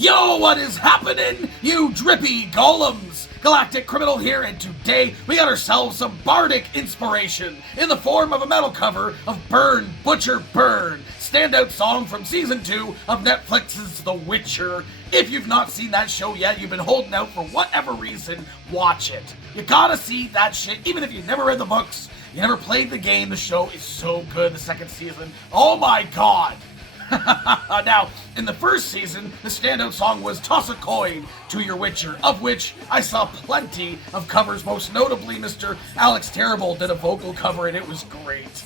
Yo, what is happening, you drippy golems? Galactic Criminal here, and today we got ourselves some bardic inspiration in the form of a metal cover of Burn, Butcher, Burn, standout song from Season 2 of Netflix's The Witcher. If you've not seen that show yet, you've been holding out for whatever reason, watch it. You gotta see that shit, even if you've never read the books, you never played the game, the show is so good, the second season. Oh my god! Now, in the first season, the standout song was Toss a Coin to Your Witcher, of which I saw plenty of covers, most notably Mr. Alex Terrible did a vocal cover and it was great.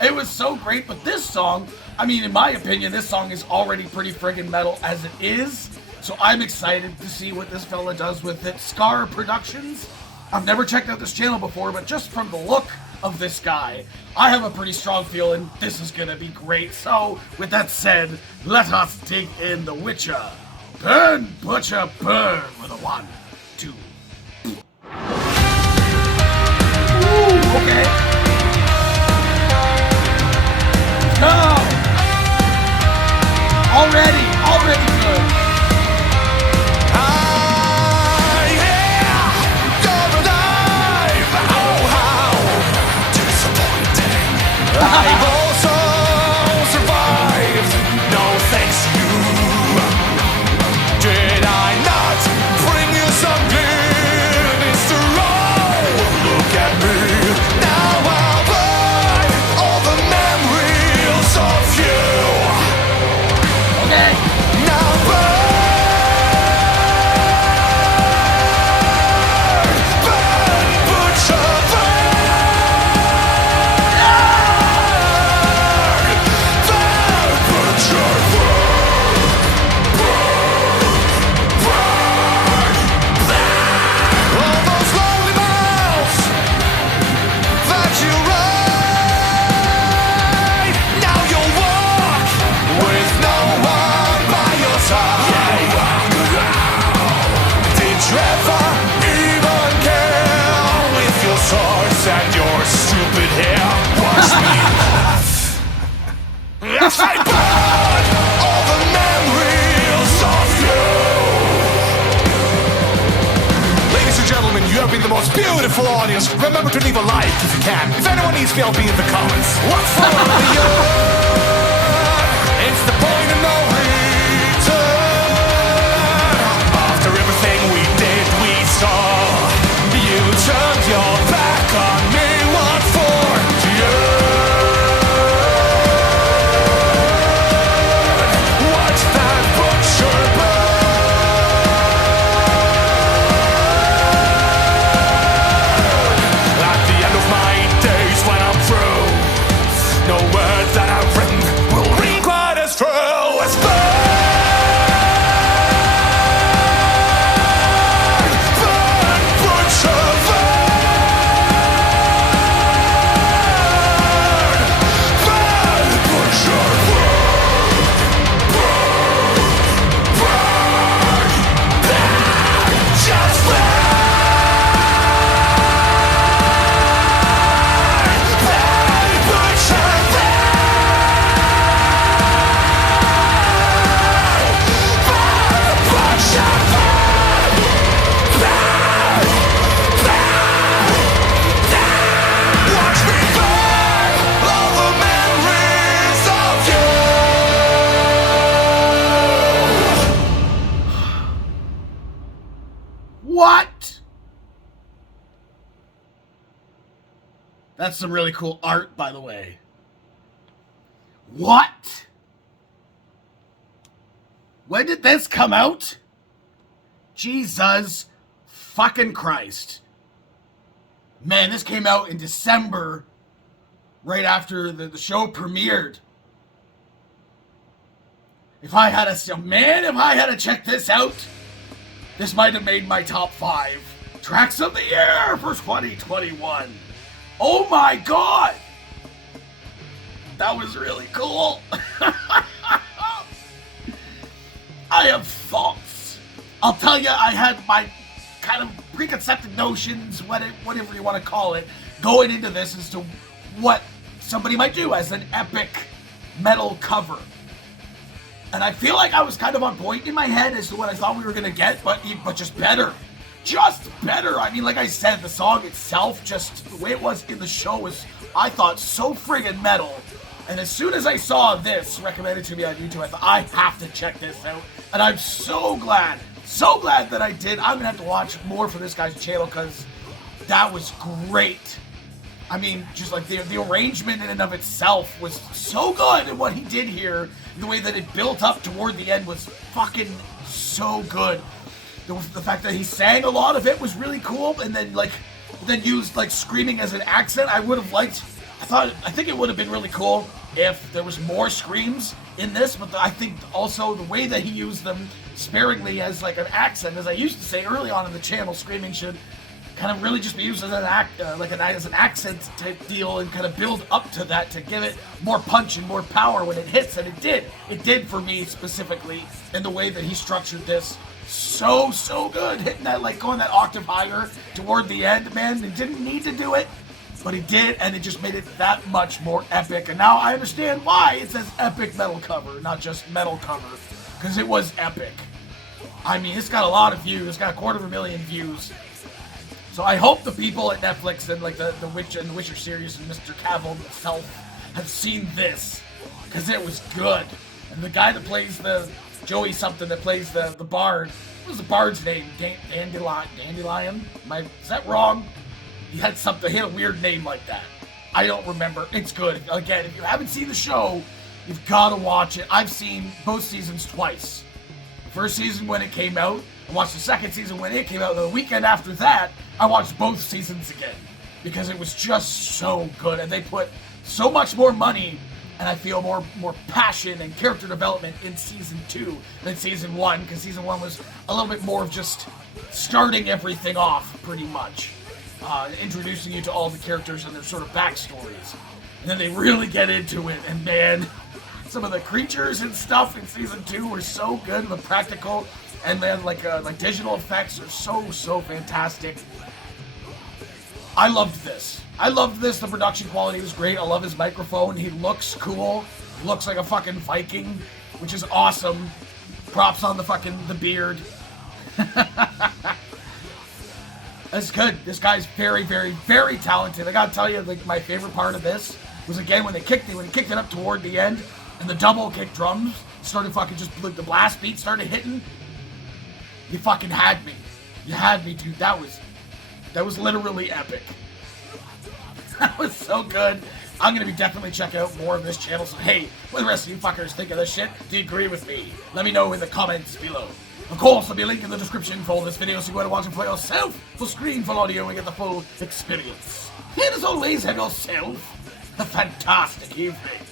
It was so great, but this song, I mean, in my opinion, this song is already pretty friggin' metal as it is, so I'm excited to see what this fella does with it. Scar Productions? I've never checked out this channel before, but just from the look of this guy, I have a pretty strong feeling this is gonna be great. So, with that said, let us dig in The Witcher. Burn, Butcher, Burn with a 1, 2. Ooh, okay. Let's go! Already good. I've also survived, no thanks to you. Did I not bring you some glimpse to roll? Look at me, now I'll burn all the memories of you. Okay. Now burn, butcher, and your stupid hair. Watch me laugh. Yes, I burn all the memories of you. Ladies and gentlemen, you have been the most beautiful audience. Remember to leave a like if you can. If anyone needs me, I'll be in the comments. What for you? It's the point of no return. After everything we did, we saw. You turned your back on me, what for? Watch that butcher burn. At the end of my days when I'm through, no words that I've written will ring quite as true as burn. What? That's some really cool art, by the way. What? When did this come out? Jesus fucking Christ. Man, this came out in December, right after the show premiered. If I had to check this out, this might have made my top 5 tracks of the year for 2021. Oh my god! That was really cool. I have thoughts. I'll tell you, I had my kind of preconceived notions, whatever you want to call it, going into this as to what somebody might do as an epic metal cover. And I feel like I was kind of on point in my head as to what I thought we were gonna get, but just better. Just better. I mean, like I said, the song itself, just the way it was in the show was, I thought, so friggin' metal. And as soon as I saw this recommended to me on YouTube, I thought, I have to check this out. And I'm so glad that I did. I'm gonna have to watch more for this guy's channel because that was great. I mean, just like the arrangement in and of itself was so good, and what he did here, the way that it built up toward the end was fucking so good. The fact that he sang a lot of it was really cool, and then used like screaming as an accent. I think it would have been really cool if there was more screams in this, but I think also the way that he used them sparingly as like an accent, as I used to say early on in the channel, screaming should kind of really just be used as an as an accent type deal, and kind of build up to that to give it more punch and more power when it hits, and it did for me specifically in the way that he structured this. So good, hitting that, like going that octave higher toward the end, man. He didn't need to do it, but he did, and it just made it that much more epic. And now I understand why it says epic metal cover, not just metal cover, because it was epic. I mean, it's got a lot of views. It's got 250,000 views. So I hope the people at Netflix and like the Witcher series and Mr. Cavill himself have seen this, because it was good. And the guy that plays the Joey something that plays the bard, what was the bard's name? Dandelion? Is that wrong? He had a weird name like that. I don't remember. It's good. Again, if you haven't seen the show, you've got to watch it. I've seen both seasons twice. The first season when it came out, I watched the second season when it came out. The weekend after that, I watched both seasons again because it was just so good, and they put so much more money and I feel more passion and character development in season 2 than season 1, because season 1 was a little bit more of just starting everything off, pretty much, introducing you to all the characters and their sort of backstories, and then they really get into it. And man, some of the creatures and stuff in season 2 were so good, the practical and then like digital effects are so fantastic. I loved this. The production quality was great. I love his microphone. He looks cool. He looks like a fucking Viking, which is awesome. Props on the beard. That's good. This guy's very talented. I gotta tell you, like, my favorite part of this was again when he kicked it up toward the end, and the double kick drums started fucking just like the blast beat started hitting. You fucking had me. You had me, dude. That was literally epic. That was so good. I'm going to be definitely checking out more of this channel. So, hey, what do the rest of you fuckers think of this shit? Do you agree with me? Let me know in the comments below. Of course, there'll be a link in the description for all this video so you go and watch it for yourself. Full screen, full audio, and get the full experience. And as always, have yourself a fantastic evening.